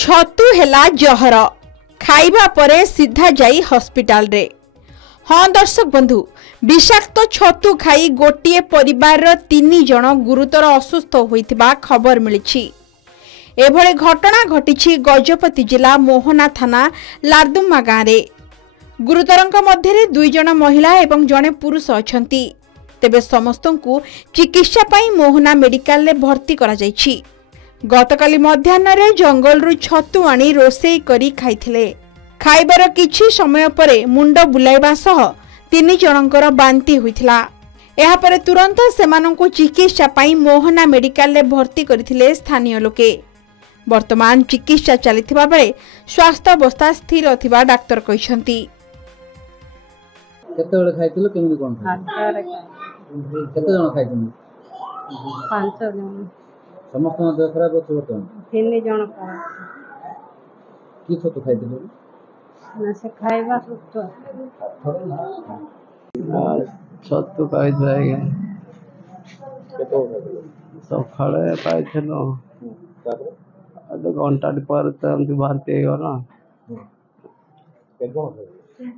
छतु हेला जहर खाइबा परे सीधा जाई हॉस्पिटल रे। हाँ दर्शक बंधु, विषाक्त छतु खाई गोटे परिवार 3 जन गुरुतर असुस्थ होइथिबा खबर मिलिछि। एभले घटना घटिछि गजपति जिला मोहना थाना लारदुमा गाँव रे। गुरुतरंक मध्य 2 जन महिला एवं जड़े पुरुष अछंती। तेबे समस्तंकु चिकित्सा पई मोहना मेडिकल रे भर्ती करा जायछि। गतकाली मध्याह्न जंगलरू छतु आनी रोषेई करी खाइथिले। खाइबार किछि समय परे मुंड बुलाइबा सह 3 जनकर बांती होइथिला। एहा परे तुरंत सेमानंकु चिकित्सा पई मोहना मेडिकल रे भर्ती करथिले स्थानीय लोके। वर्तमान चिकित्सा चलिथिबा बेले स्वास्थ्य अवस्था स्थिर थिबा डाक्टर कहिसंती। केते बेले खाइथिलो केमि कोन केते जन खाइथिलो 5 जन समस्त देह खराब अछि बर्तमान 3 जन का की छतु खाइथिलो ना से खाइबा सुतो छतु खाइथाय केते खाइथिलो सखाळे खाइथिलो आधा घंटा पर तंती भारती गला केते जन खाइथिलो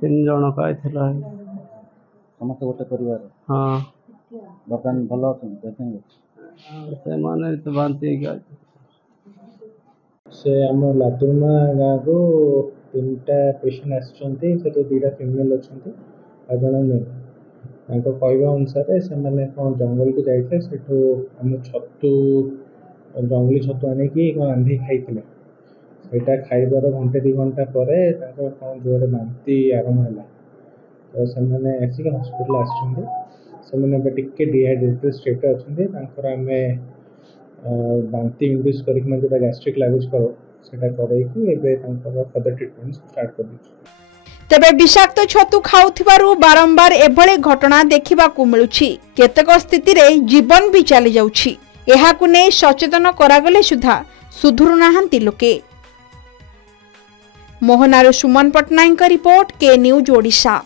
3 जन खाइथिला समस्त गोटे परिवार। हां बर्तमान भलो अछि देखेंगे से माने तो बांती गया से आम लातुरमा गाँव को 3टा पेशेंट आसछन्ती से तो 2टा फीमेल अछन्ती आ जण मेल तांको कहवा अनुसार से माने कोन जंगल को जाइथे सेठो हम छतु जंगली छतु आने की रांधी खाइथिले। सेटा खाइबार घंटे 2 घंटा परे तांको कोन जोरे बांती आरंभ होला तो से माने एसिक हॉस्पिटल आसछन्ती। से माने टिके डिहाइड्रेटेड स्टेट अछन्ती तांकर हमें बांती इंड्यूस करिक में जो गैस्ट्रिक लैवेज करो सेटा करे कि एबे तांकर फर्दर ट्रीटमेंट स्टार्ट कर दी। तेबे विषाक्त छतु खाउथिबारु बारंबार एभले घटना देखिबाकू मिलुछि। केतेक स्थिति रे जीवन भी चली जाउछि। एहाकू नै सचेतन करागले सुधा सुधुरु नाहंती लोके। मोहनार सुमन पटनायक रिपोर्ट के न्यूज ओडिशा।